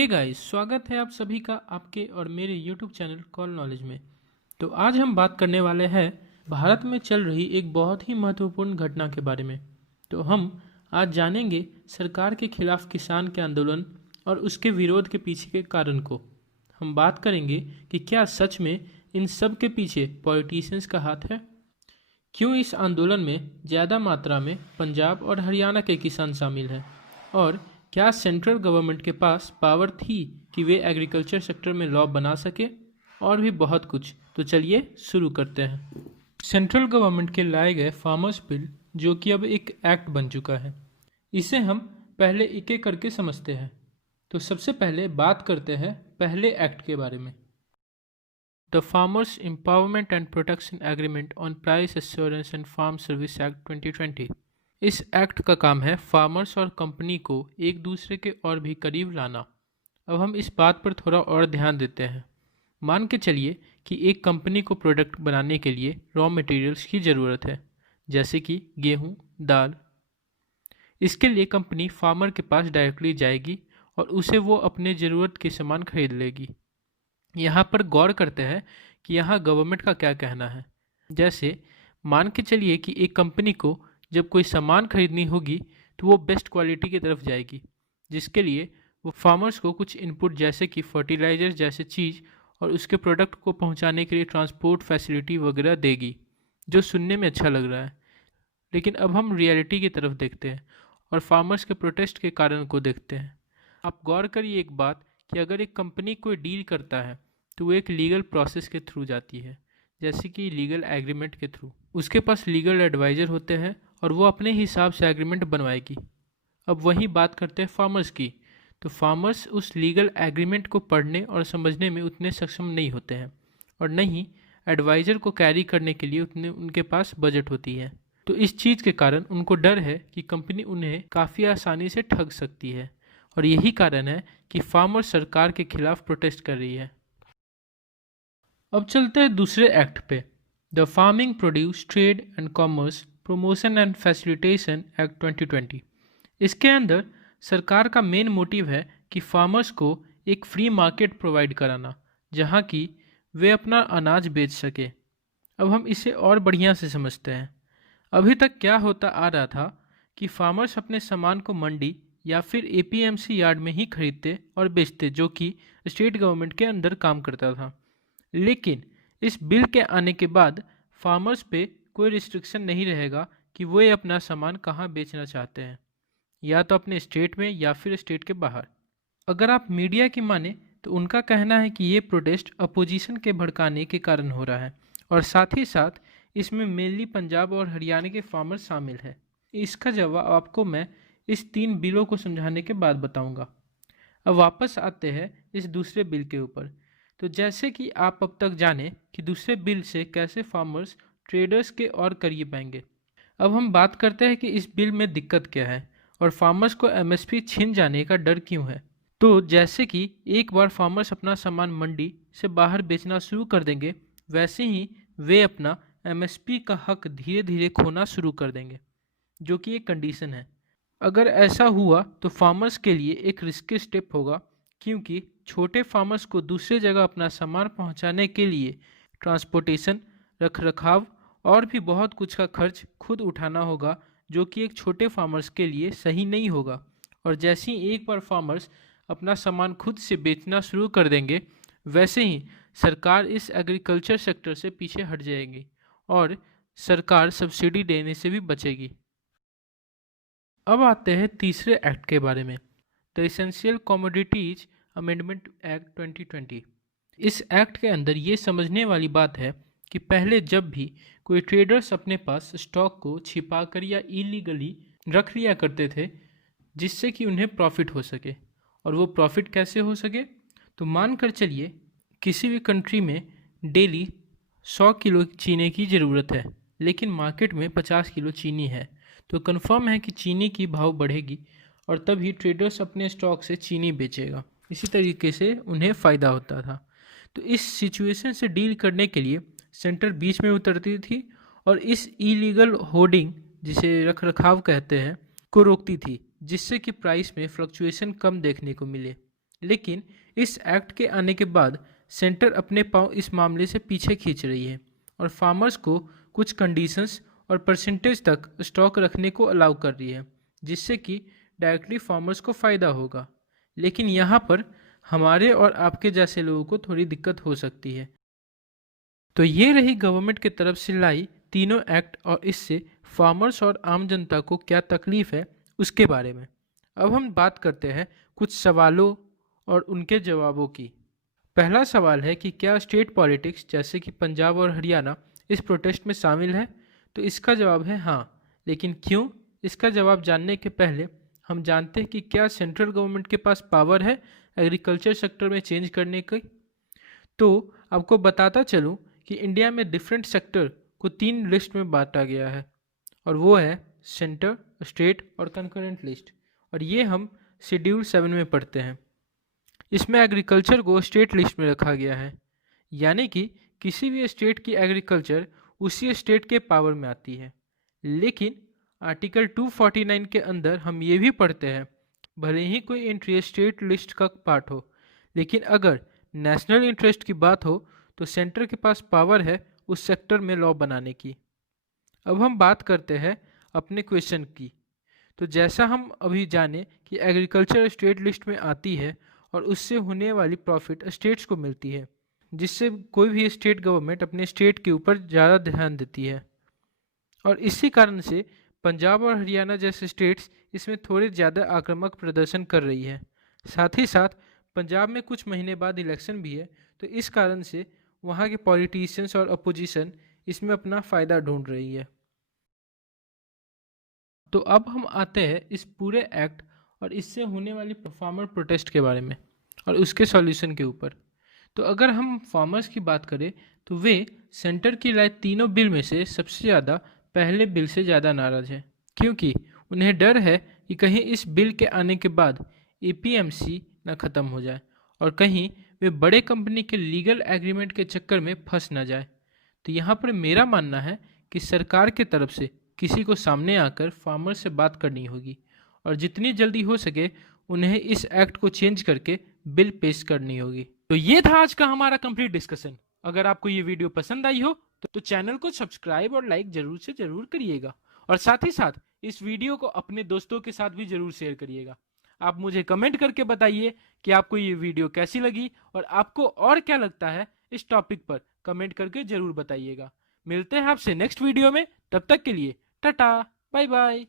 Hey guys, स्वागत है आप सभी का आपके और मेरे यूट्यूब चैनल कॉल नॉलेज में। तो आज हम बात करने वाले हैं भारत में चल रही एक बहुत ही महत्वपूर्ण घटना के बारे में। तो हम आज जानेंगे सरकार के खिलाफ किसान के आंदोलन और उसके विरोध के पीछे के कारण को। हम बात करेंगे कि क्या सच में इन सब के पीछे पॉलिटिशियंस का हाथ है। क्यों इस आंदोलन में ज़्यादा मात्रा में पंजाब और हरियाणा के किसान शामिल हैं, और क्या सेंट्रल गवर्नमेंट के पास पावर थी कि वे एग्रीकल्चर सेक्टर में लॉ बना सके, और भी बहुत कुछ। तो चलिए शुरू करते हैं। सेंट्रल गवर्नमेंट के लाए गए फार्मर्स बिल, जो कि अब एक एक्ट बन चुका है, इसे हम पहले एक एक करके समझते हैं। तो सबसे पहले बात करते हैं पहले एक्ट के बारे में, the farmers empowerment and protection agreement on price assurance and farm service act 2020। इस एक्ट का काम है फार्मर्स और कंपनी को एक दूसरे के और भी करीब लाना। अब हम इस बात पर थोड़ा और ध्यान देते हैं। मान के चलिए कि एक कंपनी को प्रोडक्ट बनाने के लिए रॉ मटेरियल्स की ज़रूरत है, जैसे कि गेहूँ, दाल। इसके लिए कंपनी फार्मर के पास डायरेक्टली जाएगी और उसे वो अपने ज़रूरत के सामान खरीद लेगी। यहाँ पर गौर करते हैं कि यहाँ गवर्नमेंट का क्या कहना है। जैसे मान के चलिए कि एक कंपनी को जब कोई सामान खरीदनी होगी तो वो बेस्ट क्वालिटी की तरफ जाएगी, जिसके लिए वो फार्मर्स को कुछ इनपुट जैसे कि फर्टिलाइजर जैसे चीज़ और उसके प्रोडक्ट को पहुंचाने के लिए ट्रांसपोर्ट फैसिलिटी वगैरह देगी, जो सुनने में अच्छा लग रहा है। लेकिन अब हम रियलिटी की तरफ देखते हैं और फार्मर्स के प्रोटेस्ट के कारण को देखते हैं। आप गौर करिए एक बात कि अगर एक कंपनी कोई डील करता है तो वो एक लीगल प्रोसेस के थ्रू जाती है, जैसे कि लीगल एग्रीमेंट के थ्रू। उसके पास लीगल एडवाइज़र होते हैं और वो अपने हिसाब से एग्रीमेंट बनवाएगी। अब वहीं बात करते हैं फार्मर्स की, तो फार्मर्स उस लीगल एग्रीमेंट को पढ़ने और समझने में उतने सक्षम नहीं होते हैं, और न ही एडवाइज़र को कैरी करने के लिए उतने उनके पास बजट होती है। तो इस चीज़ के कारण उनको डर है कि कंपनी उन्हें काफ़ी आसानी से ठग सकती है, और यही कारण है कि फार्मर सरकार के खिलाफ प्रोटेस्ट कर रही है। अब चलते हैं दूसरे एक्ट पे, the farming produce trade and commerce promotion and facilitation act 2020। इसके अंदर सरकार का मेन मोटिव है कि फार्मर्स को एक फ्री मार्केट प्रोवाइड कराना, जहाँ की वे अपना अनाज बेच सके। अब हम इसे और बढ़िया से समझते हैं। अभी तक क्या होता आ रहा था कि फार्मर्स अपने सामान को मंडी या फिर एपीएमसी यार्ड में ही खरीदते और बेचते, जो कि स्टेट गवर्नमेंट के अंदर काम करता था। लेकिन इस बिल के आने के बाद फार्मर्स पे कोई रिस्ट्रिक्शन नहीं रहेगा कि वो अपना सामान कहाँ बेचना चाहते हैं, या तो अपने स्टेट में या फिर स्टेट के बाहर। अगर आप मीडिया की माने तो उनका कहना है कि ये प्रोटेस्ट अपोजिशन के भड़काने के कारण हो रहा है, और साथ ही साथ इसमें मेनली पंजाब और हरियाणा के फार्मर्स शामिल है। इसका जवाब आपको मैं इस 3 बिलों को समझाने के बाद बताऊंगा। अब वापस आते हैं इस दूसरे बिल के ऊपर। तो जैसे कि आप अब तक जाने कि दूसरे बिल से कैसे फार्मर्स ट्रेडर्स के और करीब आएंगे, अब हम बात करते हैं कि इस बिल में दिक्कत क्या है और फार्मर्स को एमएसपी छिन जाने का डर क्यों है। तो जैसे कि एक बार फार्मर्स अपना सामान मंडी से बाहर बेचना शुरू कर देंगे, वैसे ही वे अपना एमएसपी का हक धीरे धीरे खोना शुरू कर देंगे, जो कि एक कंडीशन है। अगर ऐसा हुआ तो फार्मर्स के लिए एक रिस्की स्टेप होगा, क्योंकि छोटे फार्मर्स को दूसरे जगह अपना सामान पहुंचाने के लिए ट्रांसपोर्टेशन, रखरखाव और भी बहुत कुछ का खर्च खुद उठाना होगा, जो कि एक छोटे फार्मर्स के लिए सही नहीं होगा। और जैसे ही एक बार फार्मर्स अपना सामान खुद से बेचना शुरू कर देंगे, वैसे ही सरकार इस एग्रीकल्चर सेक्टर से पीछे हट जाएगी और सरकार सब्सिडी देने से भी बचेगी। अब आते हैं तीसरे एक्ट के बारे में, the essential commodities amendment act 2020। इस एक्ट के अंदर ये समझने वाली बात है कि पहले जब भी कोई ट्रेडर्स अपने पास स्टॉक को छिपाकर या इलीगली रख लिया करते थे, जिससे कि उन्हें प्रॉफिट हो सके। और वो प्रॉफिट कैसे हो सके, तो मान कर चलिए किसी भी कंट्री में डेली 100 किलो चीनी की ज़रूरत है, लेकिन मार्केट में 50 किलो चीनी है, तो कंफर्म है कि चीनी की भाव बढ़ेगी और तभी ट्रेडर्स अपने स्टॉक से चीनी बेचेगा। इसी तरीके से उन्हें फ़ायदा होता था। तो इस सिचुएशन से डील करने के लिए सेंटर बीच में उतरती थी और इस इलीगल होर्डिंग, जिसे रखरखाव कहते हैं, को रोकती थी, जिससे कि प्राइस में फ्लक्चुएशन कम देखने को मिले। लेकिन इस एक्ट के आने के बाद सेंटर अपने पांव इस मामले से पीछे खींच रही है और फार्मर्स को कुछ कंडीशंस और परसेंटेज तक स्टॉक रखने को अलाउ कर रही है, जिससे कि डायरेक्टली फार्मर्स को फ़ायदा होगा। लेकिन यहाँ पर हमारे और आपके जैसे लोगों को थोड़ी दिक्कत हो सकती है। तो ये रही गवर्नमेंट की तरफ से लाई तीनों एक्ट और इससे फार्मर्स और आम जनता को क्या तकलीफ है उसके बारे में। अब हम बात करते हैं कुछ सवालों और उनके जवाबों की। पहला सवाल है कि क्या स्टेट पॉलिटिक्स जैसे कि पंजाब और हरियाणा इस प्रोटेस्ट में शामिल है? तो इसका जवाब है हाँ। लेकिन क्यों? इसका जवाब जानने के पहले हम जानते हैं कि क्या सेंट्रल गवर्नमेंट के पास पावर है एग्रीकल्चर सेक्टर में चेंज करने की। तो आपको बताता चलूँ कि इंडिया में डिफरेंट सेक्टर को 3 लिस्ट में बांटा गया है, और वो है सेंटर, स्टेट और कंकरेंट लिस्ट। और ये हम शेड्यूल 7 में पढ़ते हैं। इसमें एग्रीकल्चर को स्टेट लिस्ट में रखा गया है, यानी कि किसी भी स्टेट की एग्रीकल्चर उसी स्टेट के पावर में आती है। लेकिन आर्टिकल 249 के अंदर हम ये भी पढ़ते हैं, भले ही कोई एंट्री स्टेट लिस्ट का पार्ट हो, लेकिन अगर नेशनल इंटरेस्ट की बात हो तो सेंटर के पास पावर है उस सेक्टर में लॉ बनाने की। अब हम बात करते हैं अपने क्वेश्चन की। तो जैसा हम अभी जाने कि एग्रीकल्चर स्टेट लिस्ट में आती है और उससे होने वाली प्रॉफिट स्टेट्स को मिलती है, जिससे कोई भी स्टेट गवर्नमेंट अपने स्टेट के ऊपर ज़्यादा ध्यान देती है। और इसी कारण से पंजाब और हरियाणा जैसे स्टेट्स इसमें थोड़े ज़्यादा आक्रामक प्रदर्शन कर रही है। साथ ही साथ पंजाब में कुछ महीने बाद इलेक्शन भी है, तो इस कारण से वहाँ के पॉलिटिशियंस और अपोजिशन इसमें अपना फ़ायदा ढूंढ रही है। तो अब हम आते हैं इस पूरे एक्ट और इससे होने वाली फार्मर प्रोटेस्ट के बारे में और उसके सॉल्यूशन के ऊपर। तो अगर हम फार्मर्स की बात करें तो वे सेंटर की लाए तीनों बिल में से सबसे ज़्यादा पहले बिल से ज़्यादा नाराज़ हैं, क्योंकि उन्हें डर है कि कहीं इस बिल के आने के बाद एपीएमसी ना ख़त्म हो जाए और कहीं वे बड़े कंपनी के लीगल एग्रीमेंट के चक्कर में फंस ना जाए। तो यहाँ पर मेरा मानना है कि सरकार की तरफ से किसी को सामने आकर फार्मर से बात करनी होगी और जितनी जल्दी हो सके उन्हें इस एक्ट को चेंज करके बिल पेश करनी होगी। तो ये था आज का हमारा कंप्लीट डिस्कशन। अगर आपको ये वीडियो पसंद आई हो तो चैनल को सब्सक्राइब और लाइक जरूर से जरूर करिएगा, और साथ ही साथ इस वीडियो को अपने दोस्तों के साथ भी जरूर शेयर करिएगा। आप मुझे कमेंट करके बताइए कि आपको ये वीडियो कैसी लगी और आपको और क्या लगता है इस टॉपिक पर, कमेंट करके जरूर बताइएगा। मिलते हैं आपसे नेक्स्ट वीडियो में, तब तक के लिए टाटा बाय बाय।